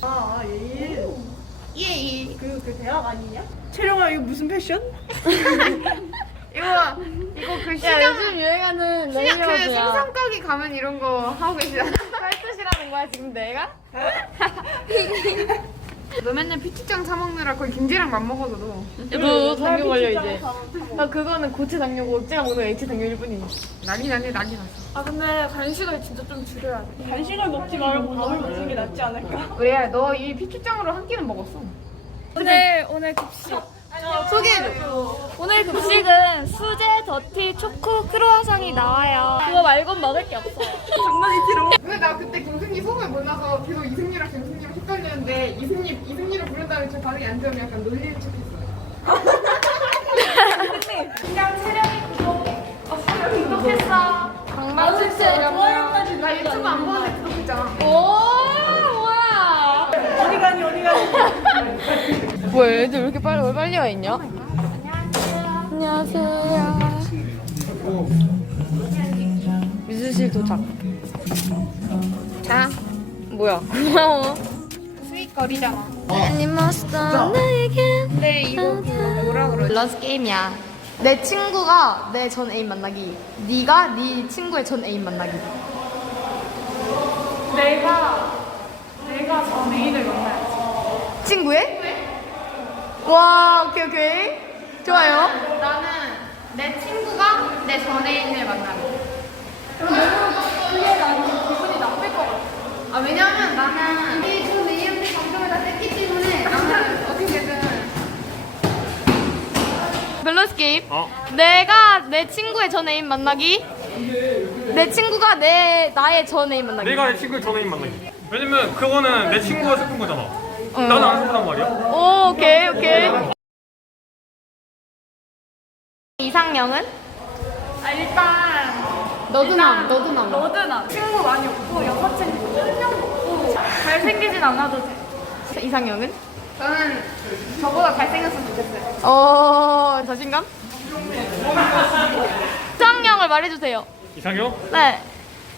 아, 예. 예. 그, 그 대학 아니냐? 채령아, 이거 무슨 패션? 이거, 이거 그 시장. 야, 요즘 유행하는 레이어즈야. 그 생산가게 가면 이런 거 하고 계시잖아. 얘기하 지금 내가? 너 맨날 피치짱 사 먹느라 거의 김치랑 맞 먹어서 너. 왜? 너 왜? 당뇨 걸려 이제. 나 그거는 고체 당뇨고 억지가 먹는 H 당뇨일 뿐이 난리 난리 난리 났어. 아 근데 간식을 진짜 좀 줄여야 돼. 간식을 먹지 말고 밥을 먹는 게 낫지 않을까? 왜야 너이 피치짱으로 한 끼는 먹었어. 근데, 근데, 오늘 싫어. 싫어. 소개를... 오늘 급식. 소개해줘. 오늘 급식은 아, 수제 더티 초코 아, 크로아상이 아, 나와요. 그거 말고 먹을 게 없어. 장난이 필요. 근데 나 그때 김승희 소을 못나서 계속 이승희랑 김승희랑 헷갈렸는데 이승희, 이승희를 부른 다음에 저 반응이 안 좋으면 약간 놀리는 척 했어요 그냥 세련이 구독 기록, 어 세련이 구독했어 강마술자이라고 아, 아, 나, 나 유튜브 안 보는데 구독했잖아 오뭐 어디 가니 어디 가니 뭐 애들 이렇게 빠르, 빨리, 빨리 와있냐 안녕하세요 안녕하세요 미술실 도착. 자, 응. 아. 뭐야? 스윗 거리잖아. 안녕하세요. 이거 뭐라 그러지? 러스 게임이야. 내 친구가 내 전 애인 만나기. 네가 네 친구의 전 애인 만나기. 내가 내가 전 애인을 만나 친구의? 네. 와, 오케이 오케이. 좋아요. 나는, 나는 내 친구가 내 전 애인을 만나 음. 아 왜냐면 나는 이 처음에 이한테 감정을 다 뺏기 때문에 나는 어떻게든 밸로스 게임. 어. 내가 내 친구의 전 애인 만나기. 내 친구가 내 나의 전 애인 만나기. 내가 내 친구의 전 애인 만나기. 왜냐면 그거는 오케이. 내 친구가 슬픈 거잖아. 어. 응. 나는 안 슬픈단 말이야. 오, 오케이, 응. 오케이. 오케이. 이상형은? 너드남, 너드남. 너드남. 친구 많이 없고, 여사친구 한 명도 없고. 잘생기진 않아도 돼. 이상형은? 저는 저보다 잘생겼으면 좋겠어요. 어, 자신감? 이상형을 말해주세요. 이상형? 네.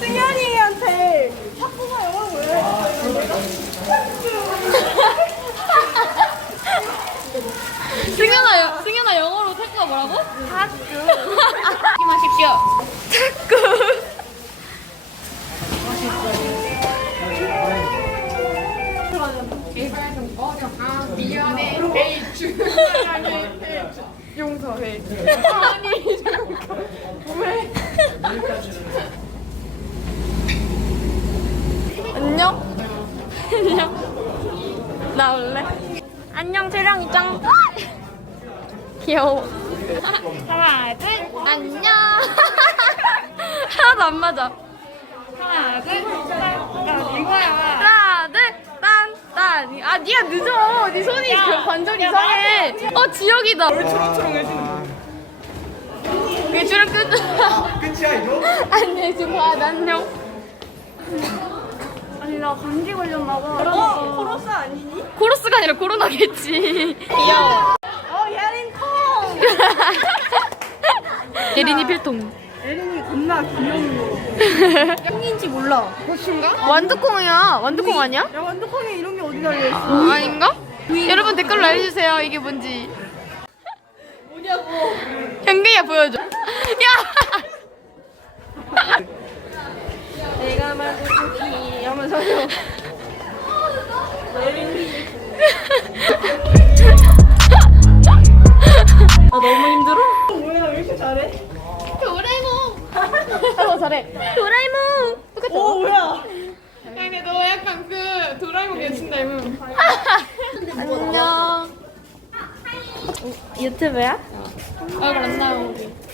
승현이한테 탁구가 영어로 뭐예 아, 이런... 승현아, 승현아 영어로 탁구가 뭐라고? 탁구 마십시오 탁구 용서해. 용서. 배주. 왜? 그냥 나올래? 안녕 채령이짱 귀여워 하나 둘 안녕 하나도 안 맞아 하나 둘딴 이거야 하나 둘딴딴 아, 니가 늦어 네 손이 관절이 상해어 지혁이다 얼 주랑 끝끝이 안녕 지금 안녕 아니라 감기 걸렸나봐. 어? 어. 코러스 아니니? 코러스가 아니라 코로나겠지. 어, 예린 콩! 예린이 필통. 예린이 겁나 귀여운 거. 인지 몰라. 고추인가? 완두콩이야. 완두콩 우이? 아니야? 완두콩에 이런 게 어디 달있어 아, 닌가 여러분 댓글로 알려주세요. 이게 뭔지. 뭐냐고. 현기야, 보여줘. 야! 너무 힘들어? 어, 뭐야 왜 이렇게 잘해? <Tilberi. 웃음> 도라에몽! 어 잘해 오 뭐야 근데 너 약간 그 도라에몽 외친다 이분 안녕 유튜브야? 어만나 어, 우리